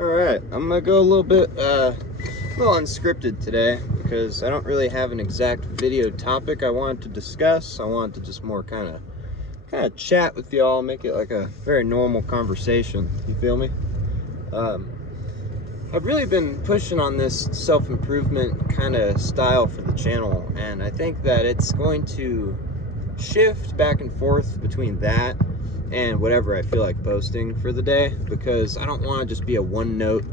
Alright, I'm gonna go a little bit, a little unscripted today because I don't really have an exact video topic I wanted to discuss. I wanted to just more kind of chat with y'all, make it like a very normal conversation. You feel me? I've really been pushing on this self-improvement kind of style for the channel, and I think that it's going to shift back and forth between that and whatever I feel like posting for the day, because I don't want to just be a one-note,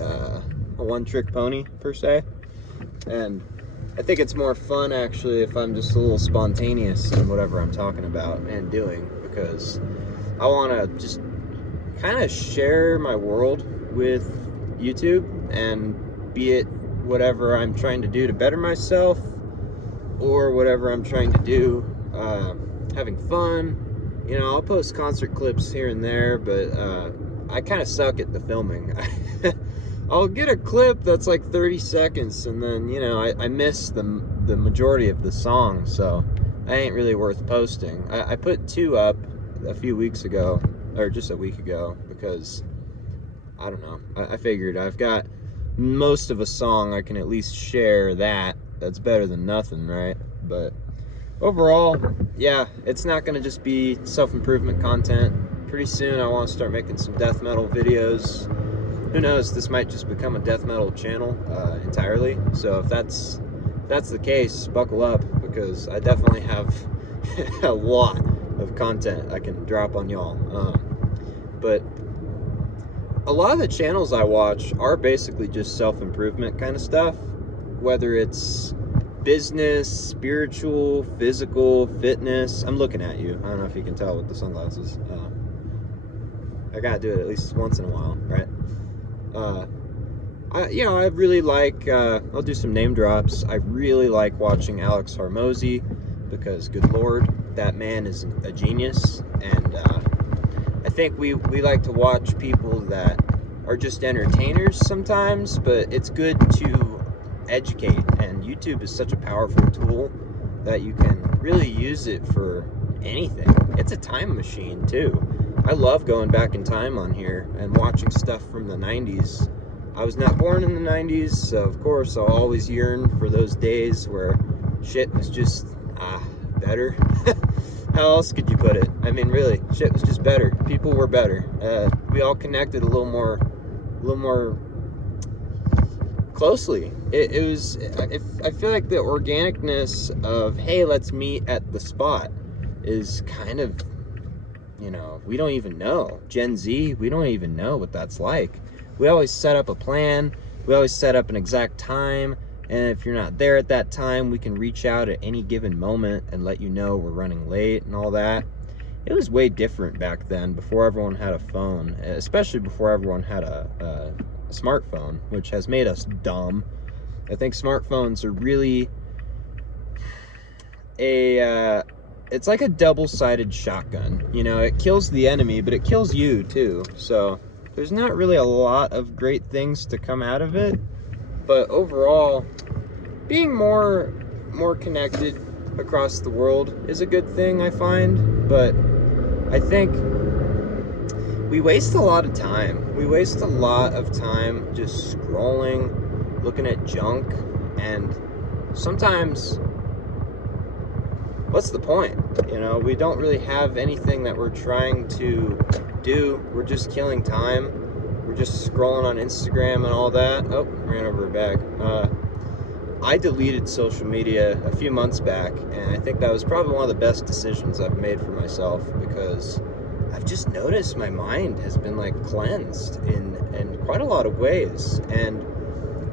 a one-trick pony per se. And I think it's more fun actually if I'm just a little spontaneous in whatever I'm talking about and doing, because I want to just kind of share my world with YouTube, and be it whatever I'm trying to do to better myself or whatever I'm trying to do, having fun. You know, I'll post concert clips here and there, but I kind of suck at the filming. I'll get a clip that's like 30 seconds, and then, you know, I miss the majority of the song, so I ain't really worth posting. I put 2 up a few weeks ago, or just a week ago, because, I don't know, I figured I've got most of a song, I can at least share that. That's better than nothing, right? But overall, yeah, it's not going to just be self-improvement content. Pretty soon I want to start making some death metal videos. Who knows, this might just become a death metal channel entirely. So if that's the case, buckle up, because I definitely have a lot of content I can drop on y'all. But a lot of the channels I watch are basically just self-improvement kind of stuff, whether it's business, spiritual, physical, fitness. I'm looking at you. I don't know if you can tell with the sunglasses. I gotta do it at least once in a while, right? I really like, I'll do some name drops. I really like watching Alex Hormozi, because good Lord, that man is a genius. And I think we like to watch people that are just entertainers sometimes, but it's good to educate, and YouTube is such a powerful tool that you can really use it for anything. It's a time machine too. I love going back in time on here and watching stuff from the 90s. I was not born in the 90s, so of course I'll always yearn for those days where shit was just better. How else could you put it? I mean, really, shit was just better. People were better. We all connected a little more closely. It was, I feel like the organicness of, hey, let's meet at the spot is kind of, you know, we don't even know. Gen Z, we don't even know what that's like. We always set up a plan. We always set up an exact time. And if you're not there at that time, we can reach out at any given moment and let you know we're running late and all that. It was way different back then, before everyone had a phone, especially before everyone had a smartphone, which has made us dumb. I think smartphones are really it's like a double-sided shotgun. You know, it kills the enemy, but it kills you too. So there's not really a lot of great things to come out of it. But overall, being more connected across the world is a good thing, I find. But I think we waste a lot of time. We waste a lot of time just scrolling, looking at junk, and sometimes, what's the point? You know, we don't really have anything that we're trying to do. We're just killing time. We're just scrolling on Instagram and all that. Oh, ran over a bag. I deleted social media a few months back, and I think that was probably one of the best decisions I've made for myself, because I've just noticed my mind has been like cleansed in quite a lot of ways. And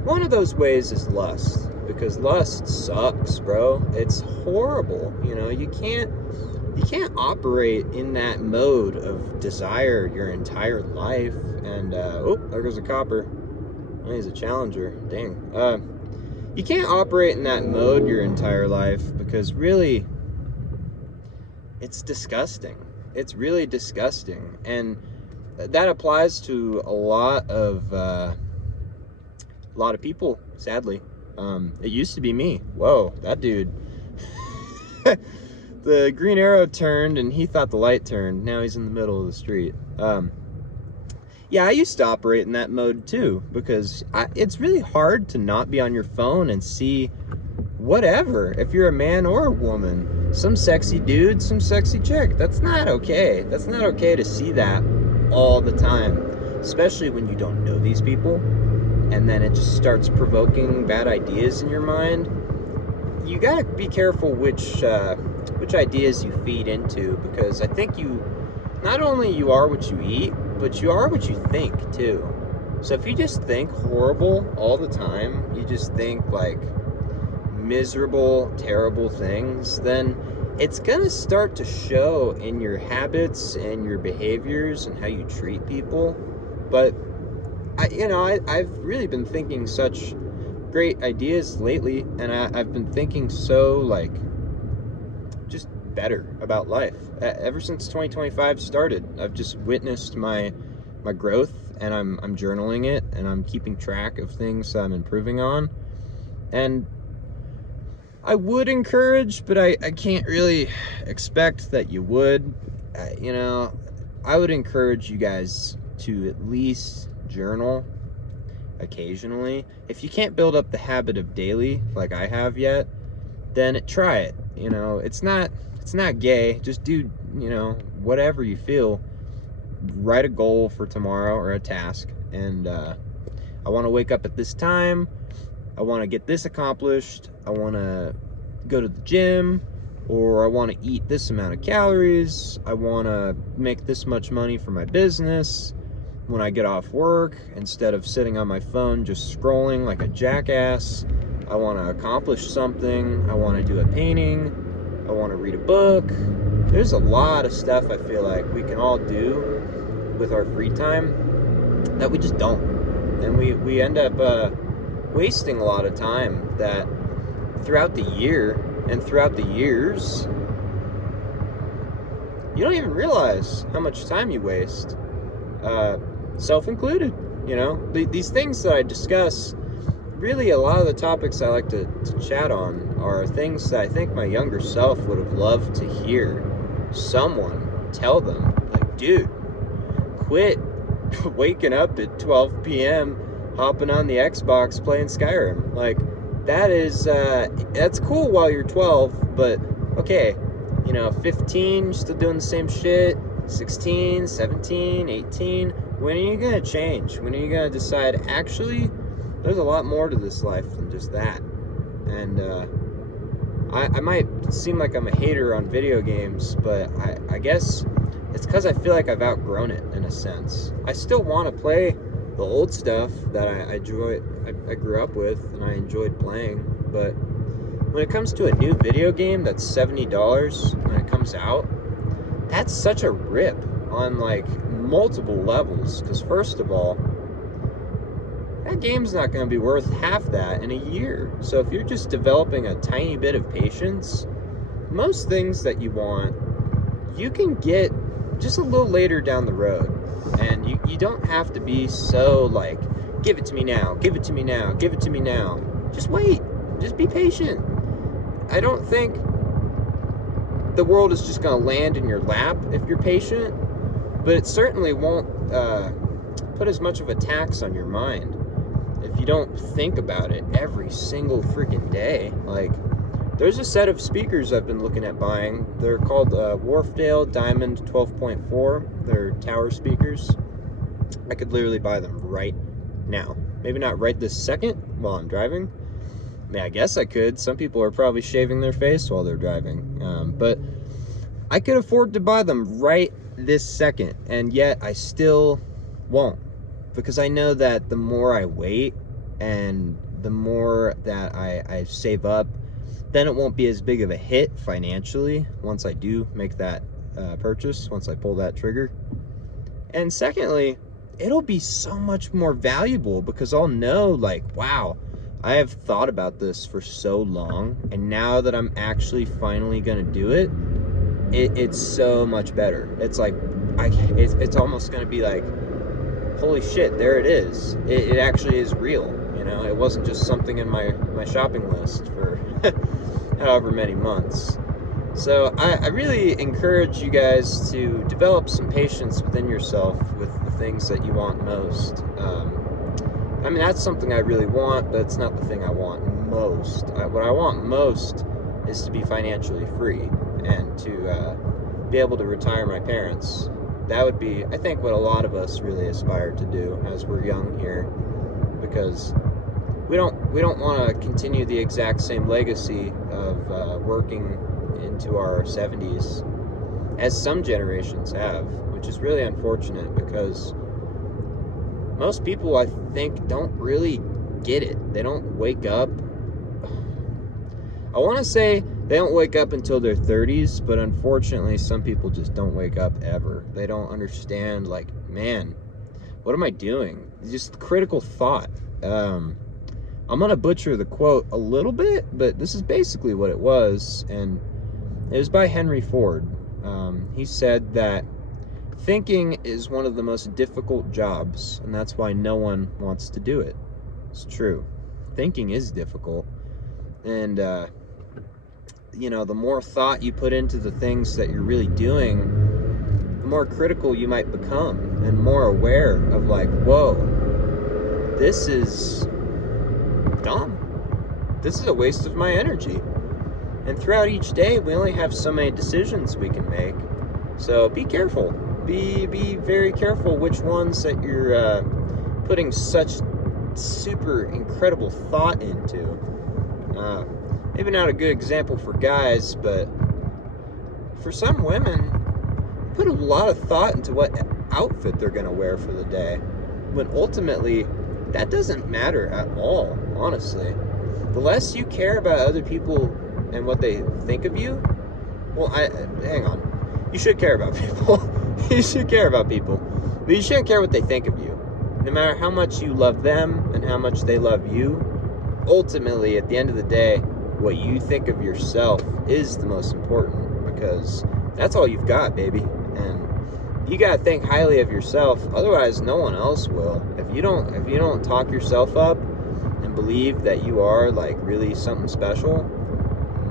one of those ways is lust, because lust sucks, bro. It's horrible. You know, you can't operate in that mode of desire your entire life. And oh, there goes a copper. Oh, he's a challenger. Dang. You can't operate in that mode your entire life, because really, it's disgusting. It's really disgusting. And that applies to a lot of people, sadly. It used to be me. Whoa, that dude. The green arrow turned and he thought the light turned. Now he's in the middle of the street. Yeah, I used to operate in that mode too, because it's really hard to not be on your phone and see whatever, if you're a man or a woman, some sexy dude, some sexy chick. That's not okay. That's not okay to see that all the time, especially when you don't know these people, and then it just starts provoking bad ideas in your mind. You gotta be careful which ideas you feed into, because I think not only you are what you eat, but you are what you think too. So if you just think horrible all the time, you just think like miserable, terrible things, then it's gonna start to show in your habits and your behaviors and how you treat people. But I've really been thinking such great ideas lately, and I've been thinking so like just better about life ever since 2025 started. I've just witnessed my growth, and I'm journaling it, and I'm keeping track of things I'm improving on. And I would encourage, but I can't really expect that you would. I would encourage you guys to at least journal occasionally. If you can't build up the habit of daily, like I have yet, then try it. It's not gay. Just do, whatever you feel. Write a goal for tomorrow or a task, and I want to wake up at this time. I want to get this accomplished. I want to go to the gym, or I want to eat this amount of calories. I want to make this much money for my business when I get off work, instead of sitting on my phone just scrolling like a jackass. I want to accomplish something. I want to do a painting. I want to read a book. There's a lot of stuff I feel like we can all do with our free time that we just don't. And we end up wasting a lot of time that throughout the year and throughout the years, you don't even realize how much time you waste, self included. These things that I discuss, really a lot of the topics I like to chat on are things that I think my younger self would have loved to hear someone tell them. Like, dude, quit waking up at 12 p.m. hopping on the Xbox playing Skyrim. Like, that's cool while you're 12, but okay, 15, still doing the same shit, 16, 17, 18, when are you gonna change? When are you gonna decide, actually, there's a lot more to this life than just that? And I might seem like I'm a hater on video games, but I guess it's because I feel like I've outgrown it in a sense. I still want to play the old stuff that I grew up with and I enjoyed playing, but when it comes to a new video game that's $70 when it comes out, that's such a rip on like multiple levels. Because first of all, that game's not going to be worth half that in a year. So if you're just developing a tiny bit of patience, most things that you want, you can get just a little later down the road. And you don't have to be so like, give it to me now, give it to me now, give it to me now. Just wait. Just be patient. I don't think the world is just going to land in your lap if you're patient, but it certainly won't put as much of a tax on your mind if you don't think about it every single freaking day. Like, there's a set of speakers I've been looking at buying. They're called Wharfedale Diamond 12.4. They're tower speakers. I could literally buy them right now. Maybe not right this second while I'm driving. I mean, I guess I could. Some people are probably shaving their face while they're driving. But I could afford to buy them right this second, and yet I still won't. Because I know that the more I wait and the more that I save up, then it won't be as big of a hit financially once I do make that purchase, once I pull that trigger. And secondly, it'll be so much more valuable because I'll know, like, wow, I have thought about this for so long, and now that I'm actually finally gonna do it, it's so much better. It's like, it's almost gonna be like, holy shit, there it is. It actually is real. It wasn't just something in my shopping list for however many months. So I really encourage you guys to develop some patience within yourself with the things that you want most. I mean, that's something I really want, but it's not the thing I want most. What I want most is to be financially free and to be able to retire my parents. That would be, I think, what a lot of us really aspire to do as we're young here, because we don't want to continue the exact same legacy of working into our 70s as some generations have, which is really unfortunate because most people, I think, don't really get it. They don't wake up. I want to say they don't wake up until their 30s, but unfortunately, some people just don't wake up ever. They don't understand, like, man, what am I doing? Just critical thought. I'm going to butcher the quote a little bit, but this is basically what it was, and it was by Henry Ford. He said that thinking is one of the most difficult jobs, and that's why no one wants to do it. It's true. Thinking is difficult, and the more thought you put into the things that you're really doing, the more critical you might become and more aware of, like, whoa, this is dumb. This is a waste of my energy. And throughout each day, we only have so many decisions we can make. So be careful. Be very careful which ones that you're putting such super incredible thought into. Maybe not a good example for guys, but for some women, put a lot of thought into what outfit they're going to wear for the day, when ultimately that doesn't matter at all, honestly. The less you care about other people and what they think of you, well, hang on. You should care about people. You should care about people, but you shouldn't care what they think of you. No matter how much you love them and how much they love you, ultimately, at the end of the day, what you think of yourself is the most important, because that's all you've got, baby. And you gotta think highly of yourself, otherwise no one else will. If you don't talk yourself up and believe that you are, like, really something special,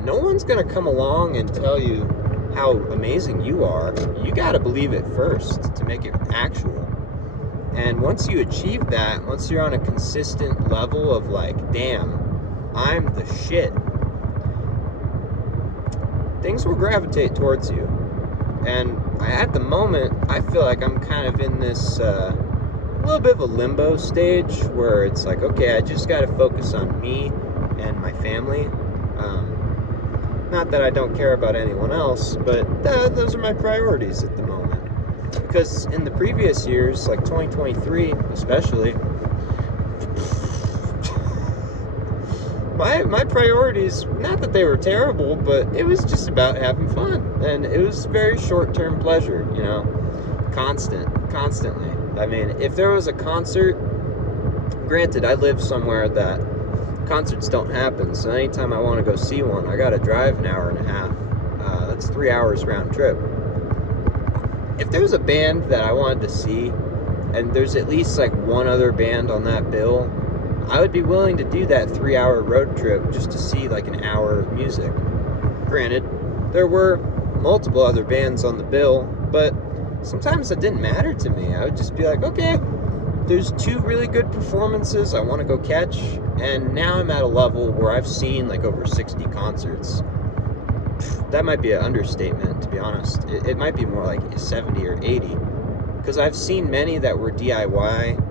no one's gonna come along and tell you how amazing you are. You gotta believe it first to make it actual. And once you achieve that, once you're on a consistent level of, like, damn, I'm the shit, things will gravitate towards you. And at the moment, I feel like I'm kind of in this little bit of a limbo stage where it's like, okay, I just got to focus on me and my family. Not that I don't care about anyone else, but those are my priorities at the moment. Because in the previous years, like 2023 especially, my priorities, not that they were terrible, but it was just about having fun. And it was very short-term pleasure, constantly. I mean, if there was a concert, granted, I live somewhere that concerts don't happen, so anytime I want to go see one, I gotta drive an hour and a half. That's 3 hours round trip. If there was a band that I wanted to see, and there's at least like one other band on that bill, I would be willing to do that 3-hour road trip just to see like an hour of music. Granted, there were multiple other bands on the bill, but sometimes it didn't matter to me. I would just be like, okay, there's 2 really good performances I want to go catch, and now I'm at a level where I've seen like over 60 concerts. That might be an understatement, to be honest. It might be more like 70 or 80, because I've seen many that were DIY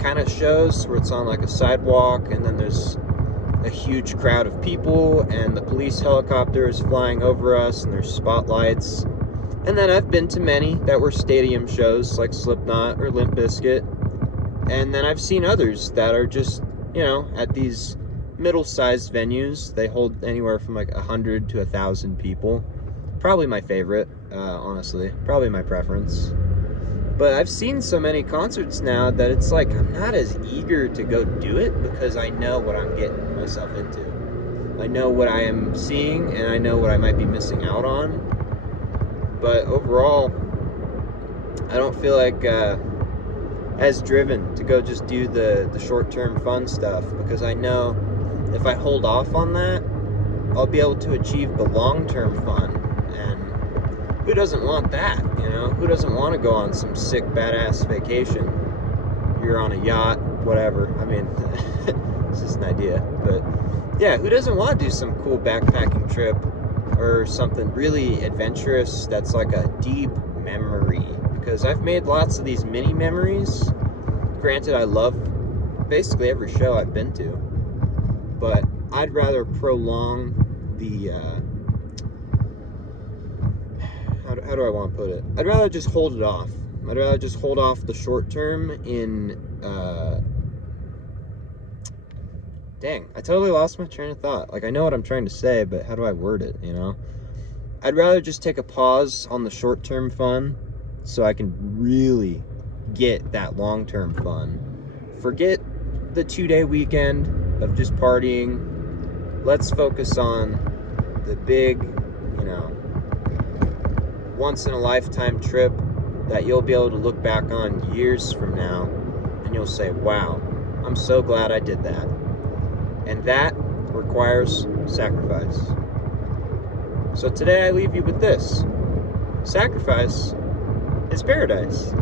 kind of shows where it's on like a sidewalk, and then there's a huge crowd of people, and the police helicopter is flying over us, and there's spotlights. And then I've been to many that were stadium shows like Slipknot or Limp Bizkit. And then I've seen others that are just, at these middle-sized venues. They hold anywhere from like 100 to 1,000 people. Probably my favorite, honestly. Probably my preference. But I've seen so many concerts now that it's like I'm not as eager to go do it, because I know what I'm getting myself into. I know what I am seeing, and I know what I might be missing out on. But overall, I don't feel like as driven to go just do the short-term fun stuff, because I know if I hold off on that, I'll be able to achieve the long-term fun. And who doesn't want that, you know? Who doesn't want to go on some sick, badass vacation? You're on a yacht, whatever. I mean, it's just an idea. But yeah, who doesn't want to do some cool backpacking trip or something really adventurous that's like a deep memory? Because I've made lots of these mini memories. Granted, I love basically every show I've been to, but I'd rather prolong the how do I want to put it? I'd rather just hold it off. I'd rather just hold off the short term in dang, I totally lost my train of thought. Like, I know what I'm trying to say, but how do I word it, you know? I'd rather just take a pause on the short term fun so I can really get that long term fun. Forget the 2-day weekend of just partying. Let's focus on the big, you know, once in a lifetime trip that you'll be able to look back on years from now and you'll say, wow, I'm so glad I did that. And that requires sacrifice. So today I leave you with this. Sacrifice is paradise.